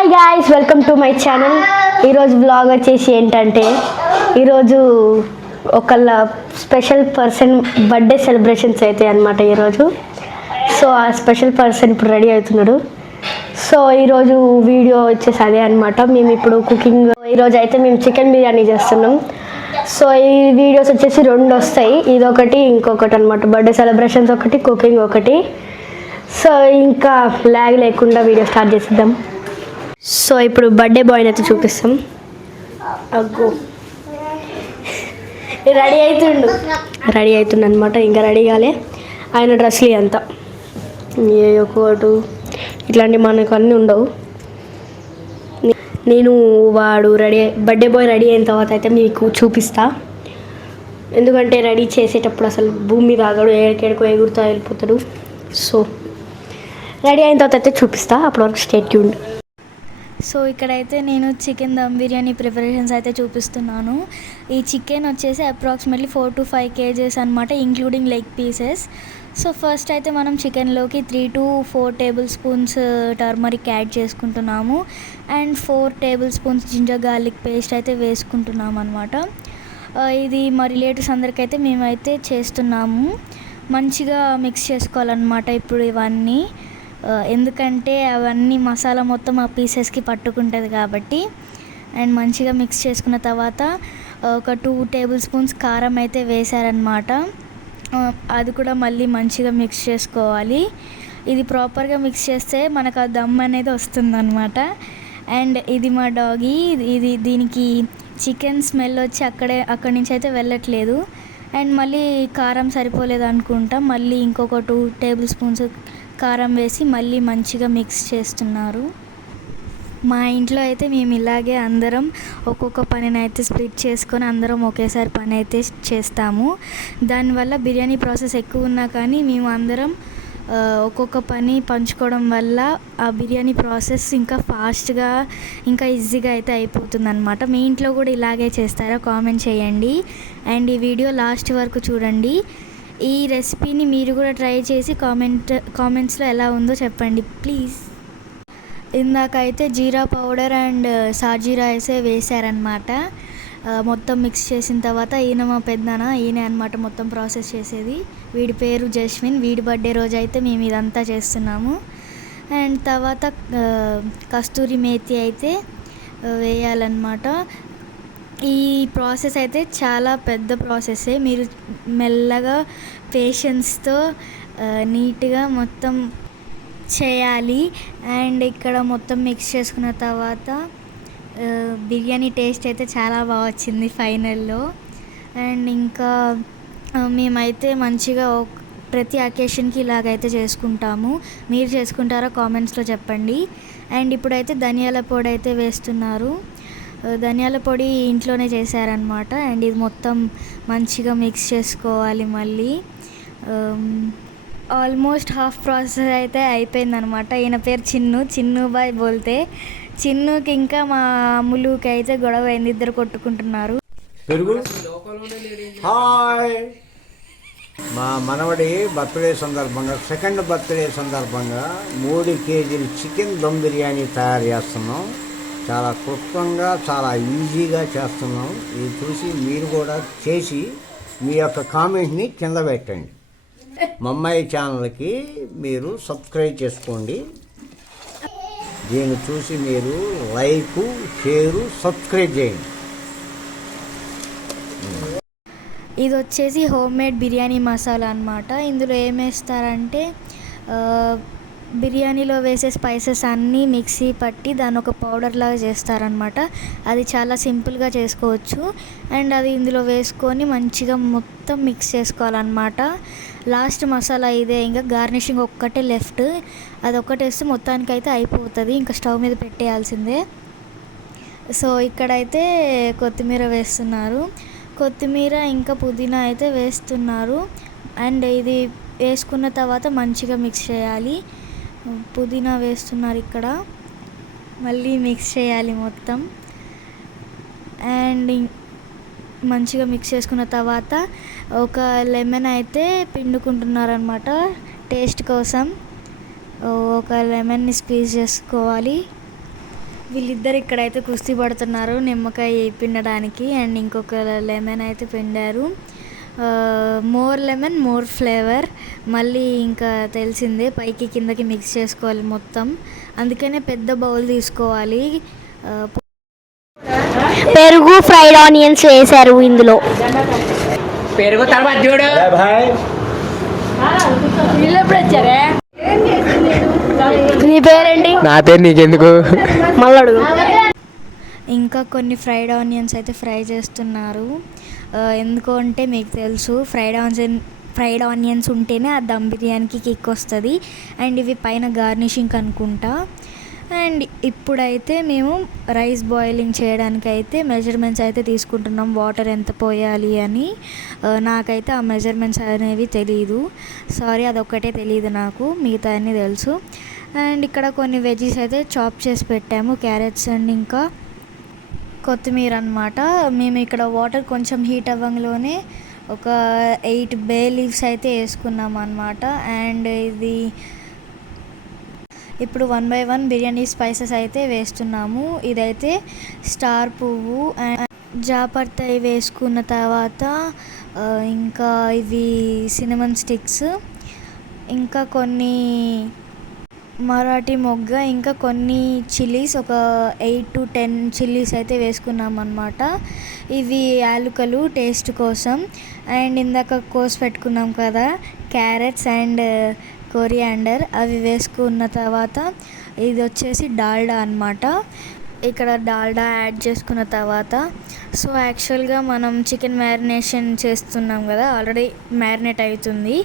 Hi guys, welcome to my channel. ఈరోజు blog వచ్చేసి ఏంటంటే ఈరోజు ఒకళ్ళ స్పెషల్ పర్సన్ బర్త్డే సెలబ్రేషన్స్ అవుతాయి అన్నమాట ఈరోజు. సో ఆ స్పెషల్ పర్సన్ ఇప్పుడు రెడీ అవుతున్నాడు. సో ఈరోజు వీడియో వచ్చేసి అదే అనమాట. మేము ఇప్పుడు కుకింగ్ ఈరోజు అయితే మేము చికెన్ బిర్యానీ చేస్తున్నాం. సో ఈ వీడియోస్ వచ్చేసి రెండు వస్తాయి, ఇదొకటి ఇంకొకటి అనమాట. బర్త్డే సెలబ్రేషన్స్ ఒకటి, కుకింగ్ ఒకటి. సో ఇంకా లాగ్ లేకుండా వీడియో స్టార్ట్ చేసేద్దాం. సో ఇప్పుడు బర్త్డే బాయ్ని అయితే చూపిస్తాం. అగ్గో రెడీ అవుతుండు అనమాట. ఇంకా రెడీ కాలే, ఆయన డ్రెస్లు అంతా ఏ ఒకటి ఇట్లాంటివి మనకు అన్నీ ఉండవు. నేను వాడు బర్త్డే బాయ్ రెడీ అయిన తర్వాత అయితే మీకు చూపిస్తా. ఎందుకంటే రెడీ చేసేటప్పుడు అసలు భూమి మీద ఆగడు, ఏడికేడుకో ఎగురుతా వెళ్ళిపోతాడు. సో రెడీ అయిన తర్వాత అయితే చూపిస్తా, అప్పటి వరకు స్టే ట్యూన్డ్. సో ఇక్కడైతే నేను చికెన్ దమ్ బిర్యానీ ప్రిపరేషన్స్ అయితే చూపిస్తున్నాను. ఈ చికెన్ వచ్చేసి అప్రాక్సిమేట్లీ 4 to 5 kgs అనమాట, including leg pieces. So first అయితే మనం చికెన్లోకి 3 to 4 tablespoons టర్మరిక్ యాడ్ చేసుకుంటున్నాము and 4 tablespoons ginger garlic paste అయితే వేసుకుంటున్నాము అనమాట. ఇది మా రిలేటివ్స్ అందరికైతే మేమైతే చేస్తున్నాము. మంచిగా మిక్స్ చేసుకోవాలన్నమాట ఇప్పుడు ఇవన్నీ, ఎందుకంటే అవన్నీ మసాలా మొత్తం ఆ పీసెస్కి పట్టుకుంటుంది కాబట్టి. అండ్ మంచిగా మిక్స్ చేసుకున్న తర్వాత ఒక 2 tablespoons కారం అయితే వేశారనమాట. అది కూడా మళ్ళీ మంచిగా మిక్స్ చేసుకోవాలి. ఇది ప్రాపర్గా మిక్స్ చేస్తే మనకు ఆ దమ్ అనేది వస్తుందన్నమాట. అండ్ ఇది మా డాగీ, దీనికి చికెన్ స్మెల్ వచ్చి అక్కడి నుంచి అయితే వెళ్ళట్లేదు. అండ్ మళ్ళీ కారం సరిపోలేదు అనుకుంటా, మళ్ళీ ఇంకొక 2 tablespoons కారం వేసి మళ్ళీ మంచిగా మిక్స్ చేస్తున్నారు. మా ఇంట్లో అయితే మేము ఇలాగే అందరం ఒక్కొక్క పనిని అయితే స్ప్లిట్ చేసుకొని అందరం ఒకేసారి పని అయితే చేస్తాము. దానివల్ల బిర్యానీ ప్రాసెస్ ఎక్కువ ఉన్నా కానీ మేము అందరం ఒక్కొక్క పని పంచుకోవడం వల్ల ఆ బిర్యానీ ప్రాసెస్ ఇంకా ఫాస్ట్గా ఇంకా ఈజీగా అయితే అయిపోతుంది అనమాట. మీ ఇంట్లో కూడా ఇలాగే చేస్తారా? కామెంట్ చేయండి. అండ్ ఈ వీడియో లాస్ట్ వరకు చూడండి. ఈ రెసిపీని మీరు కూడా ట్రై చేసి కామెంట్స్లో ఎలా ఉందో చెప్పండి ప్లీజ్. ఇందాకైతే జీరా పౌడర్ అండ్ సాజీరా వేసే వేసారనమాట. మొత్తం మిక్స్ చేసిన తర్వాత ఈయన మా పెద్దనాన్న, ఈయనే అనమాట మొత్తం ప్రాసెస్ చేసేది. వీడి పేరు జస్మిన్. వీడి బర్త్డే రోజు అయితే మేము ఇదంతా చేస్తున్నాము. అండ్ తర్వాత కస్తూరి మేతి అయితే వేయాలన్నమాట. ఈ ప్రాసెస్ అయితే చాలా పెద్ద ప్రాసెస్సే, మీరు మెల్లగా పేషెన్స్తో నీట్గా మొత్తం చేయాలి. అండ్ ఇక్కడ మొత్తం మిక్స్ చేసుకున్న తర్వాత బిర్యానీ టేస్ట్ అయితే చాలా బాగా వచ్చింది ఫైనల్లో. అండ్ ఇంకా మేమైతే మంచిగా ప్రతి అకేషన్కి ఇలాగైతే చేసుకుంటాము. మీరు చేసుకుంటారా? కామెంట్స్లో చెప్పండి. అండ్ ఇప్పుడైతే ధనియాల పొడి అయితే వేస్తున్నారు. ధనియాల పొడి ఇంట్లోనే చేశారనమాట. అండ్ ఇది మొత్తం మంచిగా మిక్స్ చేసుకోవాలి. మళ్ళీ ఆల్మోస్ట్ హాఫ్ ప్రాసెస్ అయితే అయిపోయిందనమాట. ఈయన పేరు చిన్ను బాయ్ బోల్తే. చిన్నుకి ఇంకా మా అమ్ములుకి అయితే గొడవ అయింది, ఇద్దరు కొట్టుకుంటున్నారు. హాయ్, మా మనవడి బర్త్డే సందర్భంగా, సెకండ్ బర్త్డే సందర్భంగా 3 kg చికెన్ దమ్ బిర్యానీ తయారు చేస్తున్నాం. చాలా క్లుప్తంగా, చాలా ఈజీగా చేస్తున్నాం. ఇది చూసి మీరు కూడా చేసి మీ యొక్క కామెంట్ని కింద పెట్టండి. మమ్మాయి ఛానల్కి మీరు సబ్స్క్రైబ్ చేసుకోండి. దీన్ని చూసి మీరు లైక్, షేరు, సబ్స్క్రైబ్ చేయండి. ఇది వచ్చేసి హోమ్ మేడ్ బిర్యానీ మసాలా అనమాట. ఇందులో ఏమేస్తారంటే బిర్యానీలో వేసే స్పైసెస్ అన్నీ మిక్సీ పట్టి దాన్ని ఒక పౌడర్ లాగా చేస్తారనమాట. అది చాలా సింపుల్గా చేసుకోవచ్చు. అండ్ అది ఇందులో వేసుకొని మంచిగా మొత్తం మిక్స్ చేసుకోవాలన్నమాట. లాస్ట్ మసాలా ఇదే, ఇంకా గార్నిషింగ్ ఒక్కటే లెఫ్ట్, అది ఒక్కటి వేస్తే మొత్తానికి అయితే అయిపోతుంది. ఇంకా స్టవ్ మీద పెట్టేయాల్సిందే. సో ఇక్కడైతే కొత్తిమీర వేస్తున్నారు. కొత్తిమీర ఇంకా పుదీనా అయితే వేస్తున్నారు. అండ్ ఇది వేసుకున్న తర్వాత మంచిగా మిక్స్ చేయాలి. పుదీనా వేస్తున్నారు ఇక్కడ, మళ్ళీ మిక్స్ చేయాలి మొత్తం. అండ్ మంచిగా మిక్స్ చేసుకున్న తర్వాత ఒక లెమన్ అయితే పిండుకుంటున్నారనమాట టేస్ట్ కోసం. ఒక లెమన్ని స్క్వీజ్ చేసుకోవాలి. వీళ్ళిద్దరు ఇక్కడైతే కుస్తీ పడుతున్నారు నిమ్మకాయ పిండడానికి. అండ్ ఇంకొక లెమన్ అయితే పిండారు. More lemon more flavour. మళ్ళీ ఇంకా తెలిసిందే పైకి కిందకి మిక్స్ చేసుకోవాలి మొత్తం. అందుకనే పెద్ద బౌల్ తీసుకోవాలి. పెరుగు, ఫ్రైడ్ ఆనియన్స్ వేశారు ఇందులో. పెరుగు తర్వాత చూడు. నీ పేరేంటి? నా పేరు నీకెందుకు? మళ్ళీ అడుగు. ఇంకా కొన్ని ఫ్రైడ్ ఆనియన్స్ అయితే ఫ్రై చేస్తున్నారు. ఎందుకు అంటే మీకు తెలుసు ఫ్రైడ్ ఆనియన్స్ ఉంటేనే ఆ దమ్ బిర్యానీకి కిక్ వస్తుంది. అండ్ ఇవి పైన గార్నిషింగ్ అనుకుంటా. అండ్ ఇప్పుడైతే మేము రైస్ బాయిలింగ్ చేయడానికి అయితే మెజర్మెంట్స్ అయితే తీసుకుంటున్నాం, వాటర్ ఎంత పోయాలి అని. నాకైతే ఆ మెజర్మెంట్స్ అనేవి తెలీదు, సారీ అదొక్కటే తెలియదు నాకు, మిగతా అన్నీ తెలుసు. అండ్ ఇక్కడ కొన్ని వెజ్జీస్ అయితే చాప్ చేసి పెట్టాము, క్యారెట్స్ అండ్ ఇంకా కొత్తిమీర అనమాట. మేము ఇక్కడ వాటర్ కొంచెం హీట్ అవ్వగానే ఒక 8 బే లీవ్స్ అయితే వేసుకున్నాం అనమాట. అండ్ ఇది ఇప్పుడు 1 by 1 బిర్యానీ స్పైసెస్ అయితే వేస్తున్నాము. ఇదైతే స్టార్ పువ్వు అండ్ జాపత్రి వేసుకున్న తర్వాత ఇంకా ఇవి సినమన్ స్టిక్స్, ఇంకా కొన్ని మరాఠీ మొగ్గ, ఇంకా కొన్ని చిల్లీస్, ఒక 8 to 10 చిల్లీస్ అయితే వేసుకున్నాం అన్నమాట. ఇవి యాలకులు టేస్ట్ కోసం. అండ్ ఇందాక కోసి పెట్టుకున్నాం కదా క్యారెట్స్ అండ్ కొరియాండర్, అవి వేసుకున్న తర్వాత ఇది వచ్చేసి డాల్డా అన్నమాట. ఇక్కడ డాల్డా యాడ్ చేసుకున్న తర్వాత సో యాక్చువల్గా మనం చికెన్ మ్యారినేషన్ చేస్తున్నాం కదా, ఆల్రెడీ మ్యారినేట్ అవుతుంది.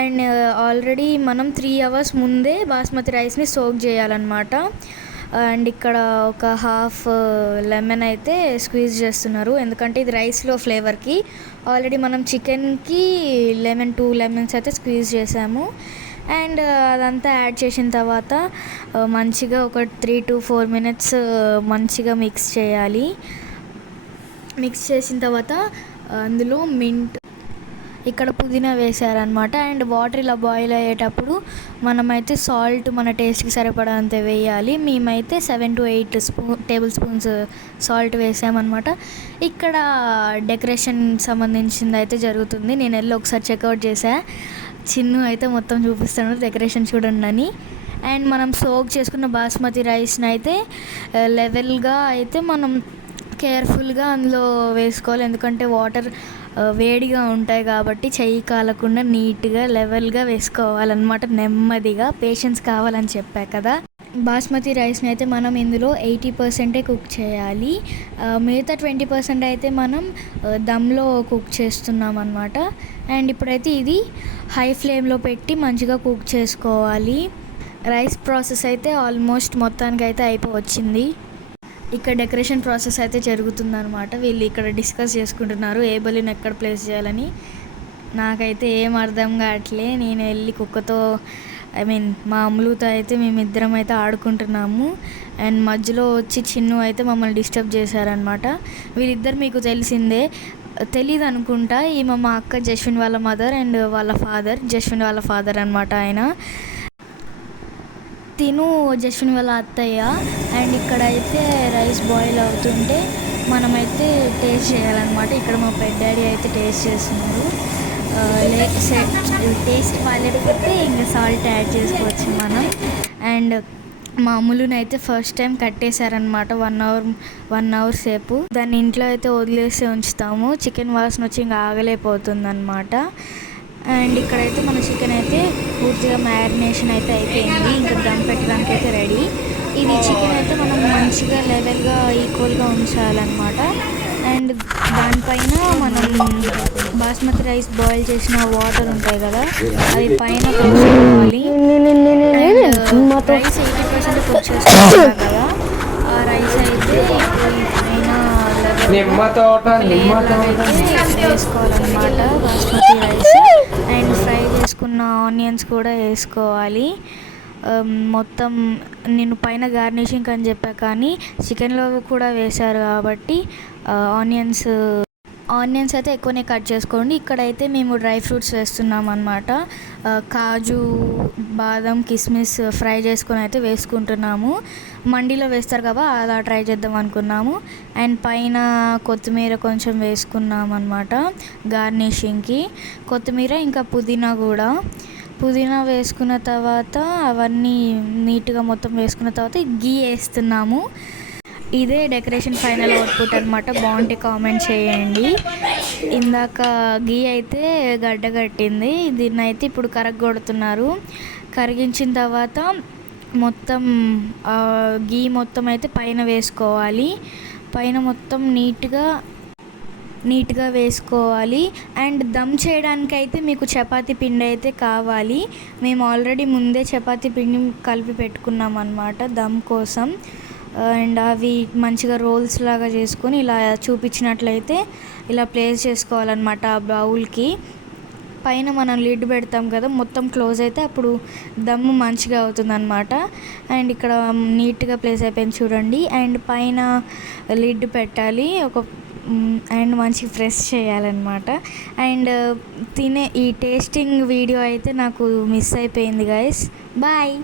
అండ్ ఆల్రెడీ మనం 3 hours ముందే బాస్మతి రైస్ని సోక్ చేయాలన్నమాట. అండ్ ఇక్కడ ఒక హాఫ్ లెమన్ అయితే స్క్వీజ్ చేస్తున్నారు, ఎందుకంటే ఇది రైస్లో ఫ్లేవర్కి. ఆల్రెడీ మనం చికెన్కి 2 lemons అయితే స్క్వీజ్ చేసాము. అండ్ అదంతా యాడ్ చేసిన తర్వాత మంచిగా ఒక 3 to 4 minutes మంచిగా మిక్స్ చేయాలి. మిక్స్ చేసిన తర్వాత అందులో మింట్, ఇక్కడ పుదీనా వేసారనమాట. అండ్ వాటర్ ఇలా బాయిల్ అయ్యేటప్పుడు మనమైతే సాల్ట్ మన టేస్ట్కి సరిపడంత వేయాలి. మేమైతే 7 to 8 tablespoons సాల్ట్ వేసామన్నమాట. ఇక్కడ డెకరేషన్ సంబంధించింది అయితే జరుగుతుంది. నేను వెళ్ళి ఒకసారి చెక్అవుట్ చేసా, చిన్ను అయితే మొత్తం చూపిస్తాను డెకరేషన్ చూడండి అని. అండ్ మనం సోక్ చేసుకున్న బాస్మతి రైస్ని అయితే లెవెల్గా అయితే మనం కేర్ఫుల్గా అందులో వేసుకోవాలి, ఎందుకంటే వాటర్ వేడిగా ఉంటాయి కాబట్టి చెయ్యి కాలకుండా నీట్గా లెవెల్గా వేసుకోవాలన్నమాట. నెమ్మదిగా పేషెన్స్ కావాలని చెప్పా కదా. బాస్మతి రైస్ని అయితే మనం ఇందులో 80% కుక్ చేయాలి, మిగతా 20% అయితే మనం దమ్లో కుక్ చేస్తున్నాం అన్నమాట. అండ్ ఇప్పుడైతే ఇది హై ఫ్లేమ్లో పెట్టి మంచిగా కుక్ చేసుకోవాలి. రైస్ ప్రాసెస్ అయితే ఆల్మోస్ట్ మొత్తానికి అయితే అయిపోవచ్చింది. ఇక్కడ డెకరేషన్ ప్రాసెస్ అయితే జరుగుతుందన్నమాట. వీళ్ళు ఇక్కడ డిస్కస్ చేసుకుంటున్నారు ఏ బలిని ఎక్కడ ప్లేస్ చేయాలని. నాకైతే ఏం అర్థం కావట్లే. నేను వెళ్ళి కుక్కతో మా అమ్ములతో అయితే మేమిద్దరం అయితే ఆడుకుంటున్నాము. అండ్ మధ్యలో వచ్చి చిన్ను అయితే మమ్మల్ని డిస్టర్బ్ చేశారనమాట. వీళ్ళిద్దరు మీకు తెలిసిందే, తెలీదు అనుకుంటా. ఈమె మా అక్క జస్విన్ వాళ్ళ మదర్ అండ్ వాళ్ళ ఫాదర్, జస్విన్ వాళ్ళ ఫాదర్ అనమాట ఆయన. తిను జస్విన్ వాళ్ళ అత్తయ్య. అండ్ ఇక్కడైతే రైస్ బాయిల్ అవుతుంటే మనమైతే టేస్ట్ చేయాలన్నమాట. ఇక్కడ మా పెద్ద డాడీ అయితే టేస్ట్ చేస్తున్నారు. టేస్ట్ బాగాలేకపోతే ఇంకా సాల్ట్ యాడ్ చేసుకోవచ్చు మనం. అండ్ మామూలుని అయితే ఫస్ట్ టైం కట్టేశారనమాట 1 hour సేపు. దాన్ని ఇంట్లో అయితే వదిలేసి ఉంచుతాము, చికెన్ వాసన వచ్చి ఇంకా ఆగలేకపోతుంది అనమాట. అండ్ ఇక్కడైతే మన చికెన్ అయితే పూర్తిగా మ్యారినేషన్ అయితే అయిపోయింది, ఇంకా దమ్ పెట్టడానికి అయితే రెడీ. ఇది చికెన్ అయితే మనం మంచిగా లెవెల్గా ఈక్వల్గా ఉంచాలన్నమాట. అండ్ దానిపైన మనం బాస్మతి రైస్ బాయిల్ చేసిన వాటర్ ఉంటాయి కదా, అది పైన పెట్టుకోవాలి. రైస్ 80% కుక్ చేసుకుంటాం కదా, ఆ రైస్ అయితే వేసుకోవాలన్నమాట బాస్మతి రైస్. అండ్ ఫ్రై చేసుకున్న ఆనియన్స్ కూడా వేసుకోవాలి. మొత్తం నేను పైన గార్నిషింగ్ అని చెప్పా, కానీ చికెన్లో కూడా వేశారు కాబట్టి ఆనియన్స్ ఆనియన్స్ అయితే ఎక్కువనే కట్ చేసుకోండి. ఇక్కడైతే మేము డ్రై ఫ్రూట్స్ వేస్తున్నాం అనమాట. కాజు, బాదం, కిస్మిస్ ఫ్రై చేసుకొని అయితే వేసుకుంటున్నాము. మండీలో వేస్తారు కదా, అలా ట్రై చేద్దాం అనుకున్నాము. అండ్ పైన కొత్తిమీర కొంచెం వేసుకున్నాం అనమాట గార్నిషింగ్కి. కొత్తిమీర ఇంకా పుదీనా వేసుకున్న తర్వాత అవన్నీ నీట్గా మొత్తం వేసుకున్న తర్వాత గీ వేస్తున్నాము. ఇదే డెకరేషన్ ఫైనల్ అవుట్పుట్ అనమాట. బాగుంటే కామెంట్ చేయండి. ఇందాక గీ అయితే గడ్డ కట్టింది, దీన్ని అయితే ఇప్పుడు కరగొడుతున్నారు. కరిగించిన తర్వాత మొత్తం గీ మొత్తం అయితే పైన వేసుకోవాలి. పైన మొత్తం నీట్గా వేసుకోవాలి. అండ్ దమ్ చేయడానికి అయితే మీకు చపాతీ పిండి అయితే కావాలి. మేము ఆల్రెడీ ముందే చపాతీ పిండి కలిపి పెట్టుకున్నాం అన్నమాట దమ్ కోసం. అండ్ అవి మంచిగా రోల్స్ లాగా చేసుకొని ఇలా చూపించినట్లయితే ఇలా ప్లేస్ చేసుకోవాలన్నమాట ఆ బౌల్కి. పైన మనం లిడ్ పెడతాం కదా, మొత్తం క్లోజ్ అయితే అప్పుడు దమ్ము మంచిగా అవుతుందన్నమాట. అండ్ ఇక్కడ నీట్గా ప్లేస్ అయిపోయింది చూడండి. అండ్ పైన లిడ్ పెట్టాలి అండ్ మంచి ఫ్రెష్ చేయాలన్నమాట. అండ్ ఈ టేస్టింగ్ వీడియో అయితే నాకు మిస్ అయిపోయింది గైస్. బాయ్.